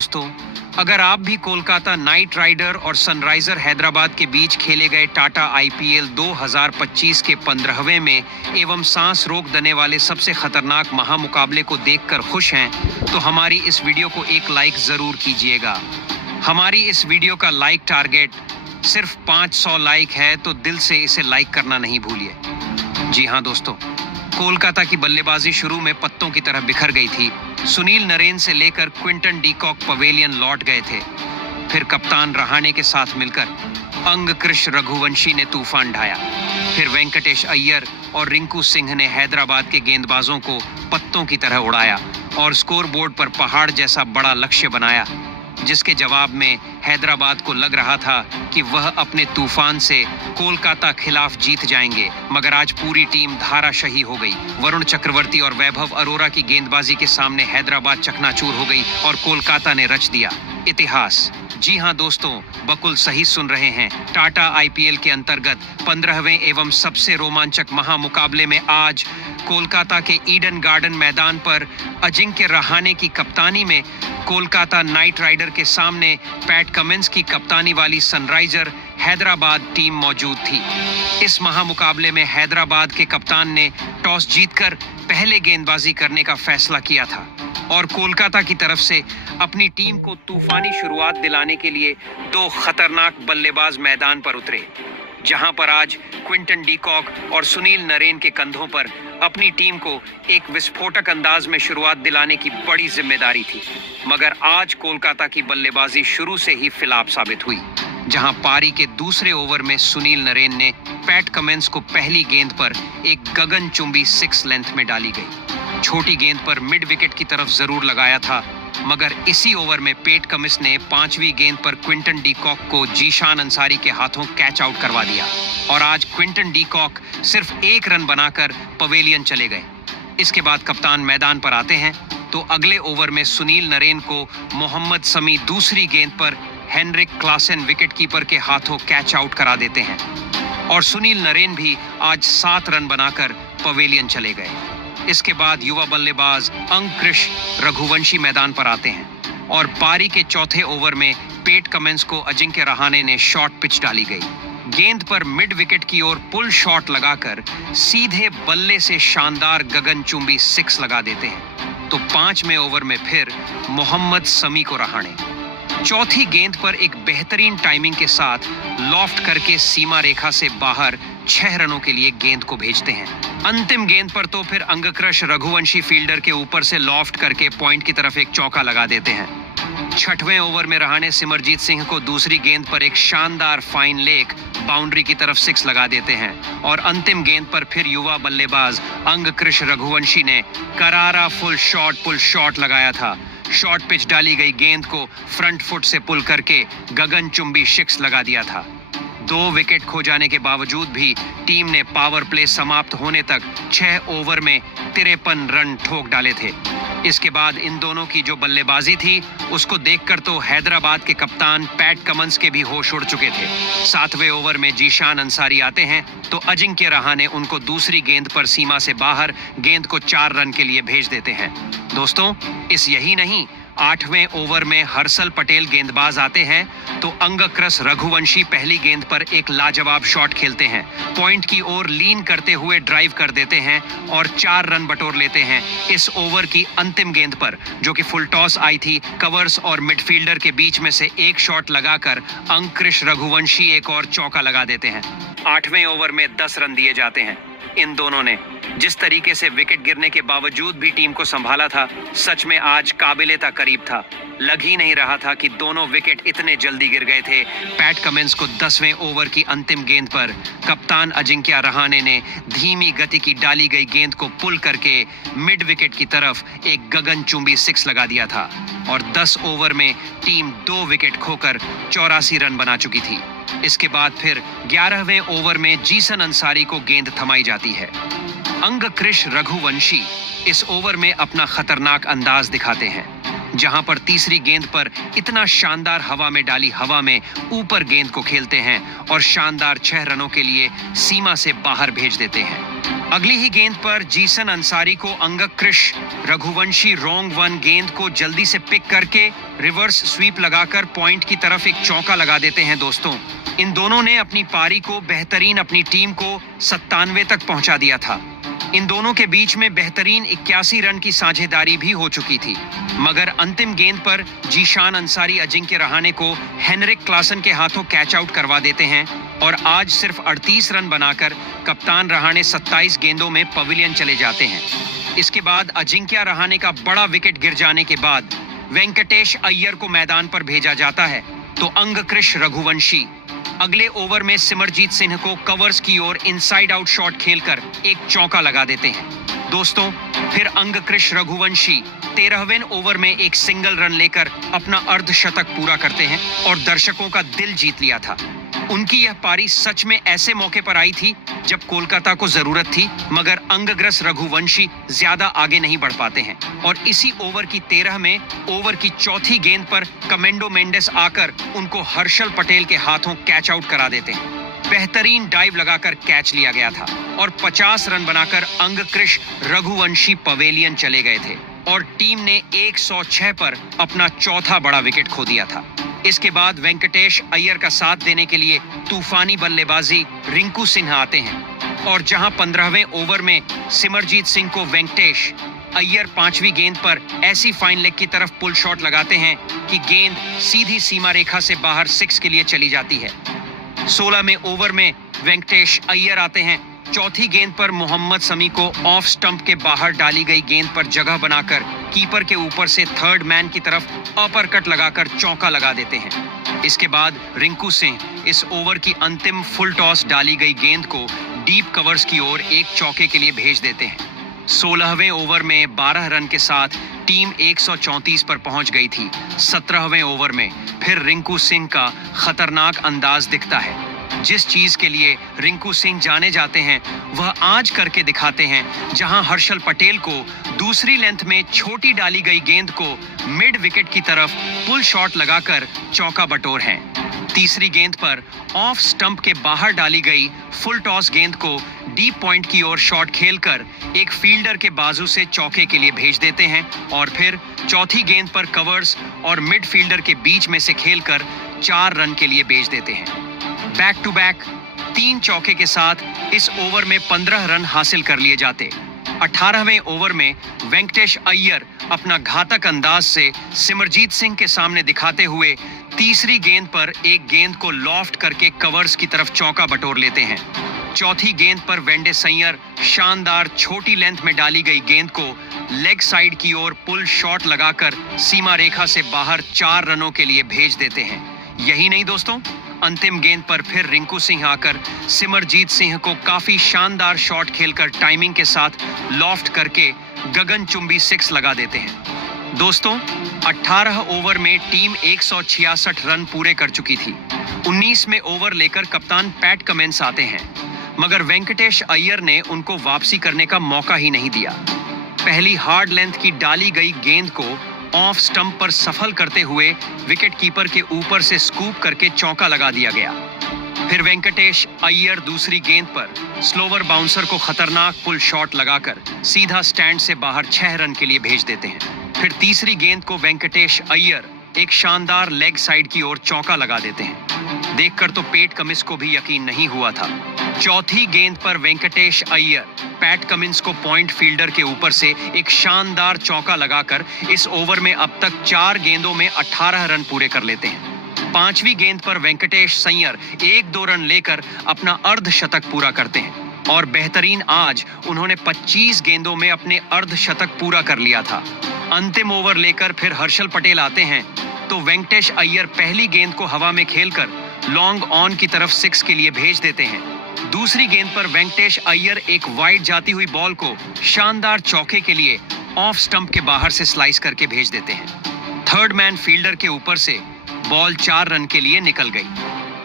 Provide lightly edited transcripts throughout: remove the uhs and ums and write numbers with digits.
दोस्तों, अगर आप भी कोलकाता नाइट राइडर और सनराइजर हैदराबाद के बीच खेले गए टाटा आईपीएल 2025 के 15वें में एवं सांस रोक देने वाले सबसे खतरनाक महामुकाबले को देखकर खुश हैं, तो हमारी इस वीडियो को एक लाइक जरूर कीजिएगा। हमारी इस वीडियो का लाइक टारगेट सिर्फ 500 लाइक है, तो दिल से इसे लाइक करना नहीं भूलिए। जी हाँ दोस्तों, कोलकाता की बल्लेबाजी शुरू में पत्तों की तरह बिखर गई थी। सुनील नरेन से लेकर क्विंटन डी कॉक पवेलियन लौट गए थे। फिर कप्तान रहाणे के साथ मिलकर अंगकृश रघुवंशी ने तूफान ढाया। फिर वेंकटेश अय्यर और रिंकू सिंह ने हैदराबाद के गेंदबाजों को पत्तों की तरह उड़ाया और स्कोरबोर्ड पर पहाड़ जैसा बड़ा लक्ष्य बनाया, जिसके जवाब में हैदराबाद को लग रहा था कि वह अपने तूफान से कोलकाता खिलाफ जीत जाएंगे। मगर आज पूरी टीम धाराशाही हो गई। वरुण चक्रवर्ती और वैभव अरोरा की गेंदबाजी के सामने हैदराबाद चकनाचूर हो गई और कोलकाता ने रच दिया इतिहास। जी हां दोस्तों, बकुल सही सुन रहे हैं। टाटा आईपीएल के अंतर्गत 15वें एवं सबसे रोमांचक महामुकाबले में आज कोलकाता के ईडन गार्डन मैदान पर अजिंक्य रहाणे की कप्तानी में कोलकाता नाइट राइडर के सामने पैट कमिंस की कप्तानी वाली सनराइजर हैदराबाद टीम मौजूद थी। इस महामुकाबले में हैदराबाद के कप्तान ने टॉस जीतकर पहले गेंदबाजी करने का फैसला किया था और कोलकाता की तरफ से अपनी टीम को तूफानी शुरुआत दिलाने के लिए दो खतरनाक बल्लेबाज मैदान पर उतरे, जहां पर आज क्विंटन डी कॉक और सुनील नरेन के कंधों पर अपनी टीम को एक विस्फोटक अंदाज में शुरुआत दिलाने की बड़ी जिम्मेदारी थी। मगर आज कोलकाता की बल्लेबाजी शुरू से ही फिलाप साबित हुई, जहां पारी के दूसरे ओवर में सुनील नरेन ने पैट कमिंस को पहली गेंद पर एक गगनचुंबी 6 लेंथ में डाली गई। छोटी गेंद पर मिड विकेट की तरफ जरूर लगाया था, मगर इसी ओवर में पैट कमिंस ने 5वीं गेंद पर क्विंटन डी कॉक को जीशान अंसारी के हाथों कैच आउट करवा दिया और आज क्विंटन डी कॉक सिर्फ 1 रन बनाकर पवेलियन चले गए। इसके बाद कप्तान मैदान पर आते हैं तो अगले ओवर में सुनील नरेन को मोहम्मद शमी दूसरी गेंद पर हेनरिक क्लासन विकेटकीपर के हाथों कैच आउट करा देते हैं और सुनील नरेन भी आज 7 रन बनाकर पवेलियन चले गए। इसके बाद युवा बल्लेबाज अंगकृश रघुवंशी मैदान पर आते हैं और पारी के चौथे ओवर में पैट कमिंस को अजिंक्य रहाणे ने शॉर्ट पिच डाली गई। गेंद पर मिड विकेट की ओर पुल शॉट लगाकर सीधे बल्ले से शानदार गगनचुंबी 6 लगा देते हैं। तो 5वें ओवर में फिर मोहम्मद शमी को रहाणे चौथी गेंद पर एक बेहतरीन टाइमिंग के साथ लॉफ्ट करके सीमा रेखा से बाहर 6 रनों के लिए गेंद को भेजते हैं। अंतिम गेंद पर तो फिर अंगकृश रघुवंशी फील्डर के ऊपर से लॉफ्ट करके पॉइंट की तरफ एक चौका लगा देते हैं। 6वें ओवर में रहाणे सिमरजीत सिंह को दूसरी गेंद पर एक शानदार फाइन लेग बाउंड्री की तरफ 6 लगा देते हैं और अंतिम गेंद पर फिर युवा बल्लेबाज अंगकृश रघुवंशी ने करारा पुल शॉट लगाया था। शॉर्ट पिच डाली गई गेंद को फ्रंट फुट से पुल करके गगनचुंबी 6 लगा दिया था। 2 विकेट खो जाने के बावजूद भी टीम ने पावर प्ले समाप्त होने तक 6 ओवर में 53 रन ठोक डाले थे। इसके बाद इन दोनों की जो बल्लेबाजी थी उसको देखकर तो हैदराबाद के कप्तान पैट कमिंस के भी होश उड़ चुके थे। 7वें ओवर में जीशान अंसारी आते हैं तो अजिंक्य रहाणे उनको दूसरी गेंद पर सीमा से बाहर गेंद को 4 रन के लिए भेज देते हैं। दोस्तों, इस यही नहीं, 8वें ओवर में हर्षल पटेल गेंदबाज आते हैं तो अंगकृश रघुवंशी पहली गेंद पर एक लाजवाब शॉट खेलते हैं, पॉइंट की ओर लीन करते हुए ड्राइव कर देते हैं और 4 रन बटोर लेते हैं। इस ओवर की अंतिम गेंद पर, जो कि फुल टॉस आई थी, कवर्स और मिडफील्डर के बीच में से एक शॉट लगाकर अंगकृश रघुवंशी एक और चौका लगा देते हैं। 8वें ओवर में 10 रन दिए जाते हैं। इन दोनों ने जिस तरीके से विकेट गिरने के बावजूद भी टीम को संभाला था, सच में आज काबिले तारीफ था। लग ही नहीं रहा था कि दोनों विकेट इतने जल्दी गिर गए थे। पैट कमिंस को 10वें ओवर की अंतिम गेंद पर कप्तान अजिंक्य रहाणे ने धीमी गति की डाली गई गेंद को पुल करके मिड विकेट की तरफ एक गगनचुंबी 6 लगा दिया था और 10 ओवर में टीम 2 विकेट खोकर 84 रन बना चुकी थी। इसके बाद फिर 11वें ओवर में जीसन अंसारी को गेंद थमाई जाती है। अंगकृश रघुवंशी इस ओवर में अपना खतरनाक अंदाज दिखाते हैं, जहां पर तीसरी गेंद पर इतना शानदार हवा में डाली हवा में ऊपर गेंद को खेलते हैं और शानदार 6 रनों के लिए सीमा से बाहर भेज देते हैं। अगली ही गेंद पर जीसन अंसारी को अंगकृश रघुवंशी रोंग वन गेंद को जल्दी से पिक करके रिवर्स स्वीप लगाकर पॉइंट की तरफ एक चौका लगा देते हैं दोस्तों। इन दोनों ने अपनी पारी को बेहतरीन अपनी टीम को 97 तक पहुंचा दिया था। इन दोनों के बीच में बेहतरीन 81 रन की साझेदारी भी हो चुकी थी, मगर अंतिम गेंद पर जीशान अंसारी अजिंक्य रहाणे को हेनरिक क्लासन के हाथों कैच आउट करवा देते हैं और आज सिर्फ 38 रन बनाकर कप्तान रहाणे 27 गेंदों में पवेलियन चले जाते हैं। इसके बाद अजिंक्य रहाणे का बड़ा विकेट गिर जाने के बाद वेंकटेश अय्यर को मैदान पर भेजा जाता है, तो अंगकृश रघुवंशी अगले ओवर में सिमरजीत सिंह को कवर्स की ओर इनसाइड आउट शॉट खेलकर एक चौका लगा देते हैं। दोस्तों, फिर अंगकृश रघुवंशी 13वें ओवर में एक सिंगल रन लेकर अपना अर्धशतक पूरा करते हैं और दर्शकों का दिल जीत लिया था। उनकी यह पारी सच में ऐसे मौके पर आई थी जब कोलकाता को जरूरत थी, मगर अंगग्रस रघुवंशी ज्यादा आगे नहीं बढ़ पाते हैं और इसी ओवर की 13 में ओवर की चौथी गेंद पर कमेंडो मेंडेस आकर उनको हर्षल पटेल के हाथों कैच आउट करा देते हैं। बेहतरीन डाइव लगाकर कैच लिया गया था और 50 रन बनाकर अंगकृश रघुवंशी पवेलियन चले गए थे और टीम ने 106 पर अपना चौथा बड़ा विकेट खो दिया था। इसके बाद वेंकटेश अय्यर का साथ देने के लिए तूफानी बल्लेबाजी रिंकू सिन्हा आते हैं और जहां 15वें ओवर में सिमरजीत सिंह को वेंकटेश अय्यर 5वीं गेंद पर ऐसी फाइन लेग की तरफ पुल शॉट लगाते हैं कि गेंद सीधी सीमा रेखा से बाहर 6 के लिए चली जाती है। 16वें ओवर में वेंकटेश अय्यर आते हैं। चौथी गेंद पर मोहम्मद समी को ऑफ स्टंप के बाहर डाली गई गेंद पर जगह बनाकर कीपर के ऊपर से थर्ड मैन की तरफ अपर कट लगाकर चौका लगा देते हैं। इसके बाद रिंकू सिंह इस ओवर की अंतिम फुल टॉस डाली गई गेंद को डीप कवर्स की ओर एक चौके के लिए भेज देते हैं। 16वें ओवर में 12 रन के साथ टीम 134 पर पहुंच गई थी। 17वें ओवर में फिर रिंकू सिंह का खतरनाक अंदाज दिखता है। जिस चीज के लिए रिंकू सिंह जाने जाते हैं वह आज करके दिखाते हैं, जहां हर्षल पटेल को दूसरी लेंथ में छोटी डाली गई गेंद को मिड विकेट की तरफ पुल शॉट लगाकर चौका बटोर हैं। तीसरी गेंद पर ऑफ स्टंप के बाहर डाली गई फुल टॉस गेंद को डीप पॉइंट की ओर शॉट खेलकर एक फील्डर के बाजू से चौके के लिए भेज देते हैं और फिर चौथी गेंद पर कवर्स और मिड फील्डर के बीच में से खेलकर 4 रन के लिए भेज देते हैं। बैक टू बैक 3 चौके के साथ इस ओवर में 15 रन हासिल कर लिए जाते। 18वें ओवर में वेंकटेश अय्यर अपना घातक अंदाज से सिमरजीत सिंह के सामने दिखाते हुए तीसरी गेंद पर एक गेंद को लॉफ्ट करके कवर्स की तरफ चौका बटोर लेते हैं। चौथी गेंद पर वेंडे सैयर शानदार छोटी लेंथ में डाली गई गेंद को लेग साइड की ओर पुल शॉट लगाकर सीमा रेखा से बाहर 4 रनों के लिए भेज देते हैं। यही नहीं दोस्तों, अंतिम गेंद पर फिर रिंकू सिंह आकर सिमरजीत सिंह को काफी शानदार शॉट खेलकर टाइमिंग के साथ लॉफ्ट करके गगनचुंबी 6 लगा देते हैं। दोस्तों, 18 ओवर में टीम 166 रन पूरे कर चुकी थी। 19वें ओवर लेकर कप्तान पैट कमिंस आते हैं, मगर वेंकटेश अय्यर ने उनको वापसी करने का मौका ही नहीं दिया। पहली हार्ड लेंथ की डाली गई गेंद को ऑफ स्टंप पर सफल करते हुए विकेट कीपर के ऊपर से स्कूप करके चौका लगा दिया गया। फिर वेंकटेश अय्यर दूसरी गेंद पर स्लोवर बाउंसर को खतरनाक पुल शॉट लगाकर सीधा स्टैंड से बाहर 6 रन के लिए भेज देते हैं। फिर तीसरी गेंद को वेंकटेश अय्यर एक शानदार लेग साइड की ओर चौका लगा देते हैं। देखकर तो पैट कमिंस को भी यकीन नहीं हुआ था। चौथी गेंद पर वेंकटेश अय्यर पैट कमिंस को पॉइंट फील्डर के ऊपर से एक शानदार चौका लगाकर इस ओवर में अब तक 4 गेंदों में 18 रन पूरे कर लेते हैं। 5वीं गेंद पर वेंकटेश सैयर 1-2 रन लेकर अपना अर्धशतक पूरा करते हैं और बेहतरीन आज उन्होंने 25 गेंदों में अपने अर्धशतक पूरा कर लिया था। अंतिम ओवर लेकर फिर हर्षल पटेल आते हैं, तो वेंकटेश अय्यर पहली गेंद को हवा में खेलकर लॉन्ग ऑन की तरफ 6 के लिए भेज देते हैं। दूसरी गेंद पर वेंकटेश अय्यर एक वाइड जाती हुई बॉल को शानदार चौके के लिए ऑफ स्टंप के बाहर से स्लाइस करके भेज देते हैं। थर्ड मैन फील्डर के ऊपर से बॉल 4 रन के लिए निकल गई,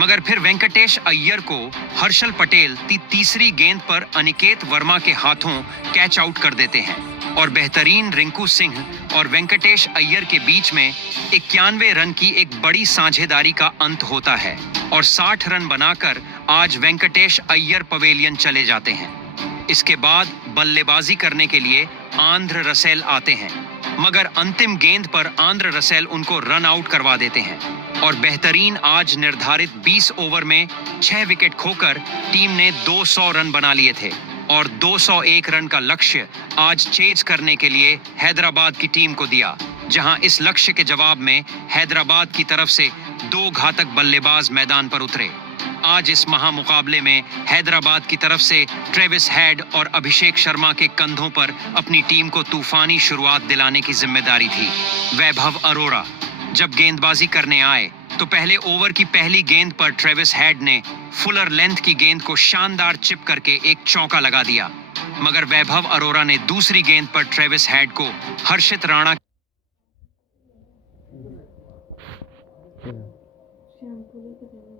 मगर फिर वेंकटेश अय्यर को हर्षल पटेल तीसरी गेंद पर अनिकेत वर्मा के हाथों कैच आउट कर देते हैं और बेहतरीन रिंकू सिंह और वेंकटेश अय्यर के बीच में 91 रन की एक बड़ी साझेदारी का अंत होता है और 60 रन बनाकर आज वेंकटेश अय्यर पवेलियन चले जाते हैं। इसके बाद बल्लेबाजी करने के लिए आंध्र रसेल आते हैं, मगर अंतिम गेंद पर आंध्र रसेल उनको रन आउट करवा देते हैं और बेहतरीन आज निर्धारित 20 ओवर में 6 विकेट खोकर टीम ने 200 रन बना लिए थे और 201 रन का लक्ष्य आज चेज करने के लिए हैदराबाद की टीम को दिया, जहां इस लक्ष्य के जवाब में हैदराबाद की तरफ से 2 घातक बल्लेबाज मैदान पर उतरे। आज इस महामुकाबले में हैदराबाद की तरफ से ट्रेविस हेड और अभिषेक शर्मा के कंधों पर अपनी टीम को तूफानी शुरुआत दिलाने की जिम्मेदारी थी। वैभव अरोड़ा जब गेंदबाजी करने आए तो पहले ओवर की पहली गेंद पर ट्रेविस हेड ने फुलर लेंथ की गेंद को शानदार चिप करके एक चौका लगा दिया, मगर वैभव अरोड़ा ने दूसरी गेंद पर ट्रेविस हेड को हर्षित राणा